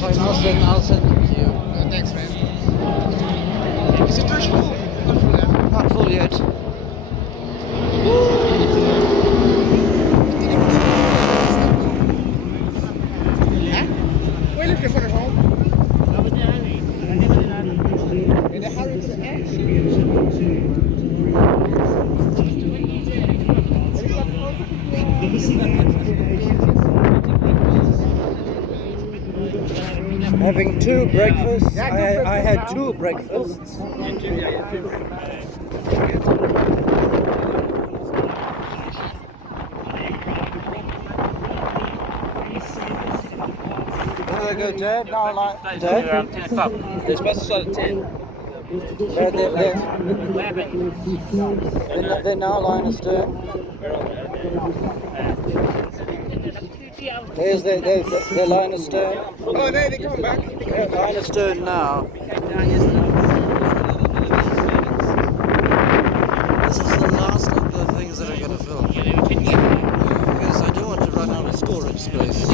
Fine, I'll send it to you. Oh, thanks, man. Is it touch full? Not full yet. Not full yet. Huh? We're looking for a home. In the hurry to Having two breakfasts. I had two breakfasts. Where do I go, Dad? No, like, Dad? Around 10 o'clock. They're supposed to start at 10. They're now lying astern. They're lying astern. Oh, they come back. They're lying astern now. This is the last of the things that I'm going to film. Because I don't want to run out of storage space.